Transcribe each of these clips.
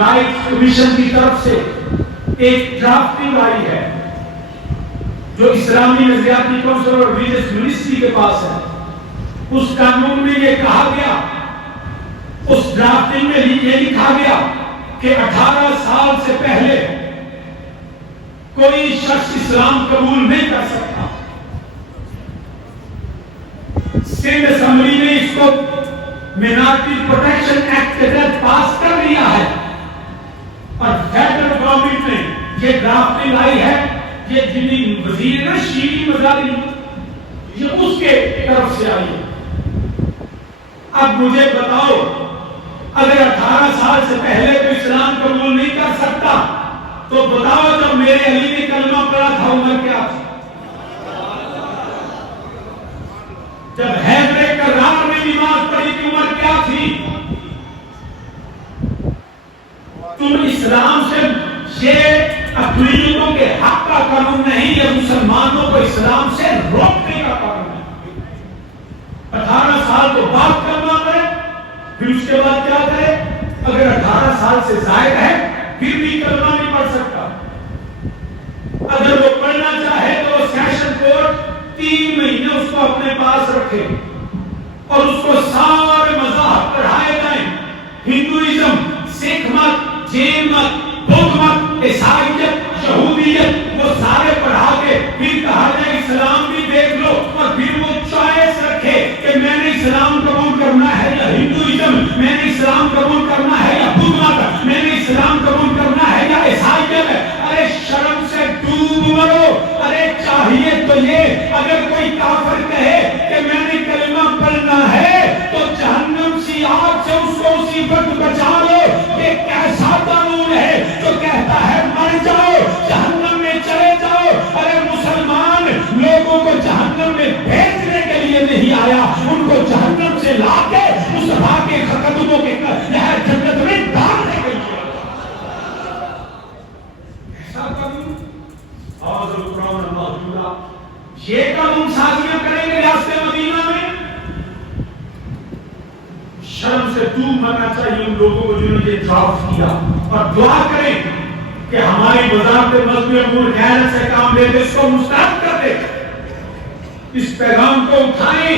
Rights commission کی طرف سے ایک ڈرافٹنگ آئی ہے جو اسلامی نظریاتی کونسل اور ریلیجس منسٹری کے پاس ہے. اس قانون میں یہ کہا گیا، اس ڈرافٹنگ میں یہ لکھا گیا کہ 18 سال سے پہلے کوئی شخص اسلام قبول نہیں کر سکتا. سندھ اسمبلی نے اس کو مائنارٹی پروٹیکشن ایکٹ کے تحت پاس کر لیا ہے اور فیڈرل گورنمنٹ نے یہ ڈرافٹنگ آئی ہے، یہ جنہی وزیر ہے شیری مزاری، یہ اس کے طرف سے آئی ہے. اب مجھے بتاؤ، اگر 18 سال سے پہلے کوئی اسلام قبول نہیں کر سکتا تو بتاؤ جب میرے علی نے کلمہ پڑھا تھا عمر کیا تھی؟ جب حیدر کرار نے نماز پڑھی تھی عمر کیا تھی؟ تم اسلام سے یہ اقلیتوں کے حق کا قانون نہیں، یہ مسلمانوں کو اسلام سے روکنے کا قانون ہے. 18 سال تو بعد کلمہ پڑھے، پھر اس کے بعد کیا کرے؟ اگر 18 سال سے زائد ہے پھر بھی کلمہ نہیں پڑھ سکتا. اگر وہ پڑھنا چاہے تو سیشن کورٹ 3 مہینے اس کو اپنے پاس رکھے اور اس کو سارے مذاہب پڑھائے جائیں، ہندوازم، سکھ مت، جین مت، بدھ مت، عیسائیت، یہودیت، وہ سارے پڑھا کے پھر کہا جائے اسلام بھی دیکھ لو، اور پھر وہ چوائس رکھے کہ میں نے اسلام قبول کرنا ہے یا ہندوازم، میں نے اسلام قبول کرنا ہے یا بدھ مت، میں نے اسلام قبول کرنا ہے یا عیسائیت. ارے شرم سے ڈوب مرو. ارے چاہیے تو یہ، اگر کوئی کافر کہے کہ میں نے کلمہ پڑھنا ہے تو جہنم سی آگ سے اس کو اسی وقت بچا لو. یہ کیسا قانون ہے جو کہتا ہے مر جاؤ، جہنم میں چلے جاؤ؟ ارے مسلمان لوگوں کو جہنم میں بھیجنے کے لیے نہیں آیا، ان کو جہنم سے لا کے مصطفیٰ کے قدموں کے لہر جنت میں ڈالنے کے لیے. ایسا قانون یہ قانون سازیاں کریں گے ریاست مدینہ میں؟ شرم سے ڈوب مرنا چاہیے ان لوگوں کو جنہوں نے یہ ڈرافٹ کیا، اور دعا کریں کہ ہماری وزارت مذہبی امور غیرت سے کام لے دے، اس کو مسترد کر دے، اس پیغام کو اٹھائیں،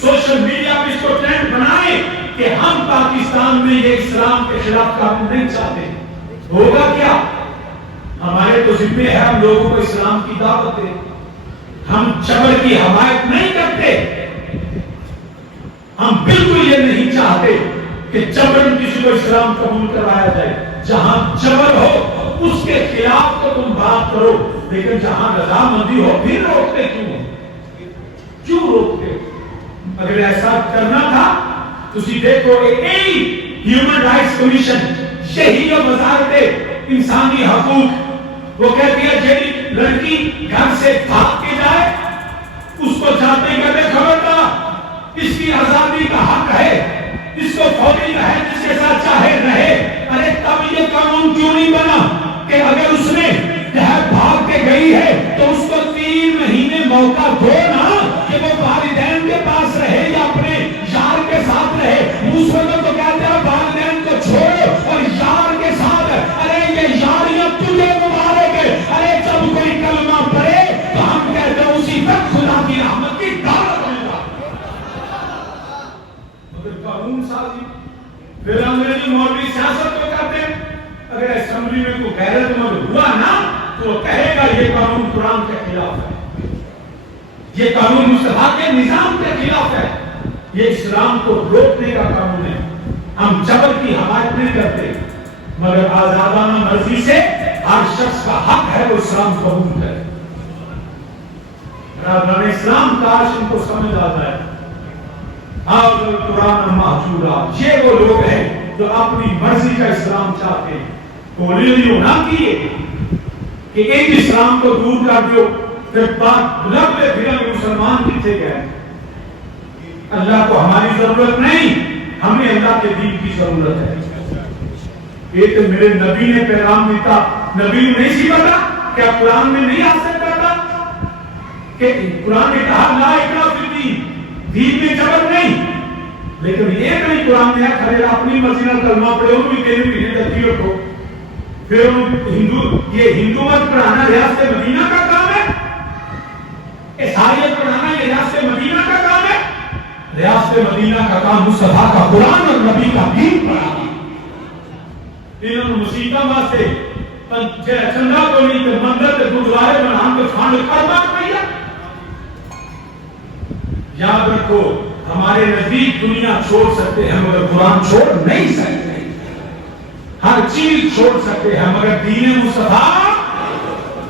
سوشل میڈیا پہ اس کو ٹرینڈ بنائیں کہ ہم پاکستان میں یہ اسلام کے خلاف قانون نہیں چاہتے. ہوگا کیا؟ ہمارے تو ذمہ ہے ہم لوگوں کو اسلام کی دعوت دیں. ہم جبر کی حمایت نہیں کرتے، ہم بالکل یہ نہیں چاہتے کہ جبرن کسی کو اسلام قبول کرایا جائے. جہاں جبر ہو اس کے خلاف تو تم بات کرو، لیکن جہاں رضامندی ہو پھر روکتے کیوں روکتے؟ اگر ایسا کرنا تھا تو دیکھو ہیومن رائٹس کمیشن، یہی جو وزارت انسانی حقوق، وہ کہتی ہے جیڑی لڑکی گھر سے بھاگ کے جائے اس کو جاتے کہتے خبردار، اس کی آزادی کا حق ہے، اس کو فوری ہے، جس کے ساتھ چاہے رہے. ارے تب یہ قانون کیوں نہیں بنا کہ اگر اس نے بھاگ کے گئی ہے تو اس کو 3 مہینے موقع دو نا کہ وہ والدین کے پاس رہے یا اپنے یار کے ساتھ رہے. اس وقت تو کہتے ہیں والدین کو چھوڑو اور یار کے ساتھ. ارے یہ یاریاں تجھے مبارک ہے. ارے جب کوئی کلمہ پڑھے تو ہم کہتے ہیں اسی وقت خدا کی رحمت کی دعوت ملتا. مگر قانون سازی پھر انگریزی مولوی سیاست کو کرتے ہیں. اگر اسمبلی میں کوئی غیرت مند ہوا نا تو وہ کہے گا یہ قانون قرآن کے خلاف ہے، یہ قانون مصطفیٰ کے نظام کے خلاف ہے، یہ اسلام کو روکنے کا قانون ہے. ہم جبر کی حمایت نہیں کرتے، مگر آزادانہ مرضی سے ہر شخص کا حق ہے وہ اسلام قبول کرے. برادران اسلام کاش ان کو سمجھ آ جائے. قرآن محجورا، یہ وہ لوگ ہیں جو اپنی مرضی کا اسلام چاہتے ہیں. کولیوں نہ کیے کہ ایک اسلام کو دور کر دیو پھر بات لب پہ پھر مسلمان پیچھے گئے. اللہ کو ہماری ضرورت نہیں، ہمیں اللہ کے دین کی ضرورت ہے. ایک میرے نبی نے پیغام دیتا، نبی نہیں سی پتا کیا قرآن میں نہیں آ سکتا تھا کہ قرآن نے کہا لا اکراہ فی الدین، دین میں جبر نہیں. لیکن ایک نہیں قرآن نے کھڑے اپنی مرضی نہ کلمہ پڑھے انہوں بھی کہنے بھی نہیں دلتی رکھو. پھر یہ ہندو مت پڑھانا ریاست مدینہ کا کام ہے, عیسائیت پڑھانا یہ ریاست مدینہ کا کام ہے. ریاست مدینہ کا کام مصطفیٰ کا قرآن اور نبی کا دین پڑھانا. انہوں نے مسیحا واسطے چندہ کو نہیں تو مندر کے گردوارے بنا کے فنڈ کروا پڑیا. یاد رکھو ہمارے نزدیک دنیا چھوڑ سکتے ہیں مگر قرآن چھوڑ نہیں سکتے. ہر چیز چھوڑ سکتے ہیں مگر دین مصطفیٰ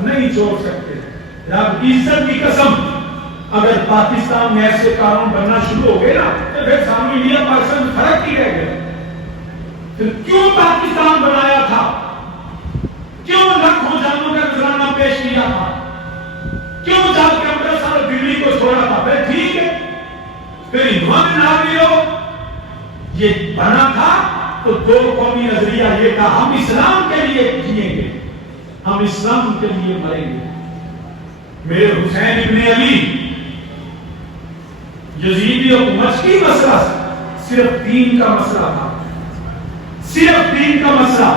نہیں چھوڑ سکتے. رب عزت کی قسم اگر پاکستان میں ایسے قانون بننا شروع ہو گئے نا تو پھر سامنے انڈیا پاکستان فرق ہی رہ گیا. پھر کیوں پاکستان بنایا تھا, کیوں لاکھوں جانوں کا نذرانہ پیش کیا تھا, کیوں جا کے امرتسر اور دلی کو چھوڑا تھا. پھر ٹھیک ہے پھر ہندوؤں نے نہ بھی ہو یہ بنا تھا تو دو قومی نظریہ یہ تھا ہم اسلام کے لیے جیئیں گے, ہم اسلام کے لیے مریں گے. میرے حسین ابن علی یزیدی حکومت کی مسئلہ صرف دین کا مسئلہ تھا, صرف دین کا مسئلہ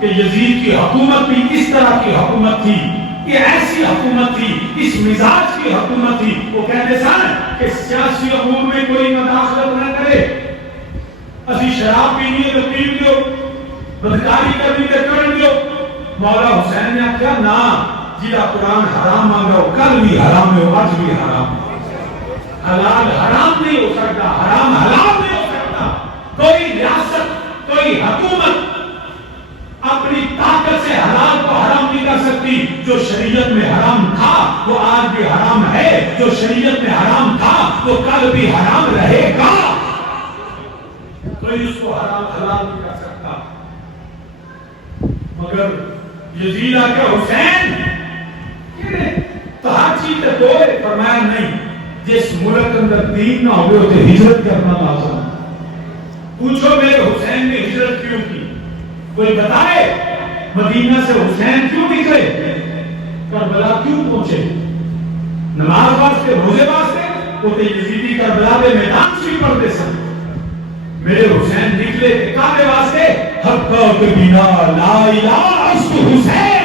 کہ یزید کی حکومت بھی اس طرح کی حکومت تھی, یہ ایسی حکومت تھی, اس مزاج کی حکومت تھی. وہ کہتے سن کہ سیاسی امور میں کوئی مداخلت نہ کرے, اسی شراب پینی ہے تو پین دو, بدکاری کرنی تو کرن دو. مولا حسین نے کیا نا جیدہ قرآن حرام مانگا ہو کل بھی حرام ہے آج بھی حرام ہے. حلال حرام نہیں ہو سکتا, حرام حلال نہیں ہو سکتا. کوئی ریاست کوئی حکومت اپنی طاقت سے حلال کو حرام نہیں کر سکتی. جو شریعت میں حرام تھا وہ آج بھی حرام ہے, جو شریعت میں حرام تھا وہ کل بھی حرام رہے گا. کوئی اس کو حرام حلال نہیں کر سکتا. مگر یزید آ کے حسین تو ہر چیز دو ہے. فرمایا نہیں, جس ملک اندر دین نہ ہوئے ہوتے ہجرت کرنا لازم. پوچھو میرے حسین نے ہجرت کیوں کی, کوئی بتائے. مدینہ سے حسین کیوں نکلے, کربلا کیوں پہنچے, نماز واسطے, روزے واسطے, وہ تو یزیدی کربلا میں میدان سے پڑھتے سن. میرے حسین نکلے کعبے واسطے, حق کا بنا لا الہ الا حسین